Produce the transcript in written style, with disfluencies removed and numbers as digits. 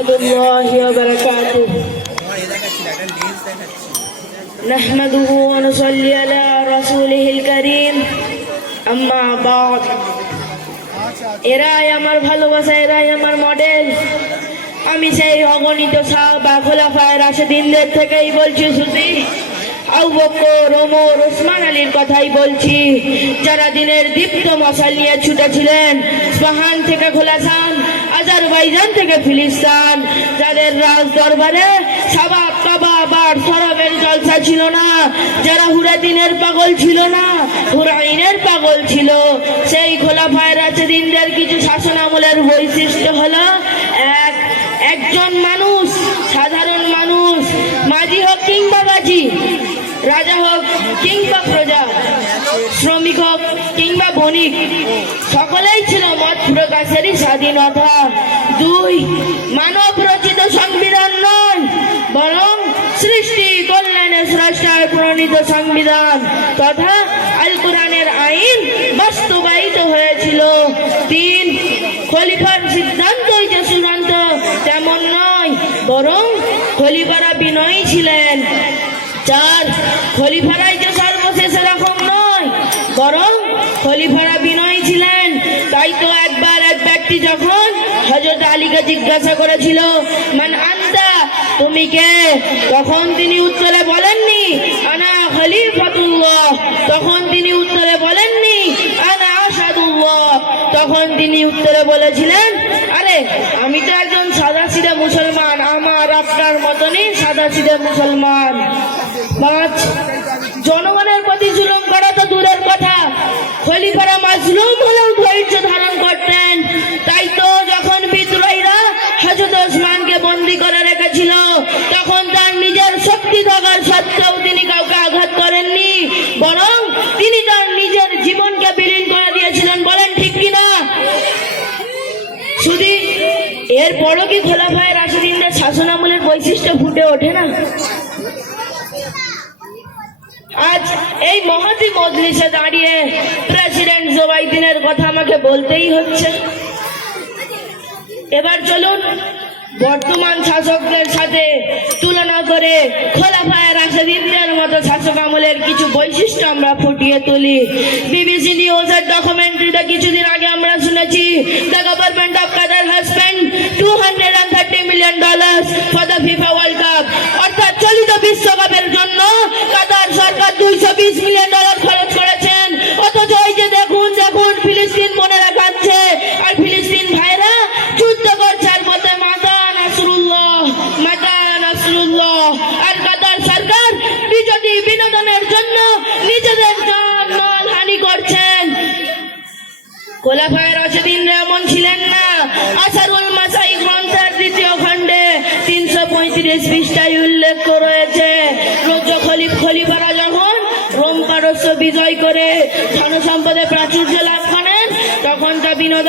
রহমাতুল্লাহি ওয়া বারাকাতুহু। নাহমাদুহু ওয়া নুসাল্লি আলা রাসূলিহিল কারীম। আম্মা বা'দ। এরাই আমার ভালোবাসা, এরাই আমার মডেল। আমি সেই অগণিত সাহাবা খোলাফায়ে রাশিদিনদের থেকেই বলছি, শুধু আবু বকর, ওমর, ওসমান আলীর কথাই বলছি, যারা দিনের দীপ্ত মশাল নিয়ে ছুটেছিলেন ইস্পাহান থেকে খোরাসান, আজারবাইজান থেকে ফিলিস্তিন, যাদের রাজ দরবারে সাবাব, কাবাব আর শরাবের জলসা ছিল না, যারা হুরাদিনের পাগল ছিল না, হুরাইনের পাগল ছিল, সেই খোলাফায়ে রাশিদিনদের কিছু শাসন আমলের বৈশিষ্ট্য হলো, একজন মানুষ, সাধারণ মানুষ, মাঝি হোক কিংবা গাজী, রাজা হোক কিংবা প্রজা, শ্রমিক হোক কিংবা বণিক, সকলেই ছিল মত প্রকাশেরই স্বাধীনতা। 2, মানব রচিত সংবিধান নয়, বরং সৃষ্টি কল্যাণের স্রষ্টার প্রণীত সংবিধান তথা আল কোরআনের আইন বাস্তবায়িত হয়েছিল। 3, খলিফার সিদ্ধান্তই যে চূড়ান্ত তেমন নয়, বরং খলিফারা বিনয়ী ছিলেন। 4, খলিফারাই যে সর্বশেষ এরকম নয়, বরং খলিফারা বিনয়ী ছিলেন। তাই তো একবার এক ব্যক্তি যখন হযরত আলীকে জিজ্ঞাসা করেছিল, মান আনতা, তুমি কে? তখন তিনি উত্তরে বলেননি আনা খলিফাতুল্লাহ, তখন তিনি উত্তরে বলেননি আনা আসাদুল্লাহ, তখন তিনি উত্তরে বলেছিলেন, আরে আমি তো একজন সাদাসিধা মুসলমান, আমার আপনার মতনই সাদাসিধা মুসলমান। 5, জনগণের প্রতি জুলুম করা তো দূরের কথা, খলিফারা মাজলুম হলেও ধৈর্য ধারণ করতেন। তাই তো যখন বিদ্রোহীরা হযরত ওসমানকে বন্দী করে রেখেছিল, তখন তার নিজের শক্তি থাকার সত্ত্বেও তিনি কাউকে আঘাত করেননি, বরং তিনি তার নিজের জীবনকে বিলীন করে দিয়েছিলেন। বলেন ঠিক কিনা? শুধু এরপরও কি খোলাফায়ে রাশিদিনদের শাসন আমলের বৈশিষ্ট্য ফুটে ওঠে না? আজ এই মহতি মজলিসে দাঁড়িয়ে প্রেসিডেন্ট জো বাইডেনের কথা আমাকে বলতেই হচ্ছে। এবার চলুন বর্তমান শাসকদের সাথে তুলনা করে খোলাফায়ে রাশিদিনদের মতো শাসক আমলের কিছু বৈশিষ্ট্য আমরা ফুটিয়ে তুলি। বিবিসি নিউজের ডকুমেন্টারিতে কিছুদিন আগে আমরা শুনেছি, the government of Qatar has spent $230 million for the FIFA world cup, অর্থাৎ চলিত বিশ্বকাপের জন্য কাতার সরকার $220 মিলিয়ন খরচ করেছেন। অথচ এই যে দেখুন ফিলিস্তিন বোনেরা কাঁদছে, আর ফিলিস্তিন ভাইরা যুদ্ধ করছে, আর বলতে মাতা নাসরুল্লাহ, মাতা নাসরুল্লাহ। আর কাতার সরকার বিনোদনের জন্য নিজেদের জান হানি করছেন। খোলাফায়ে রাশিদিনরা এমন ছিলেন না। আসারুল মাসাই গ্রন্থের 2য় খণ্ডে 335 পৃষ্ঠায় উল্লেখ রয়েছে, খলিফারা যখন রোম পারস্য বিজয় করে ধন সম্পদে প্রাচুর্য লাভ করেন, তখন তা বিনোদন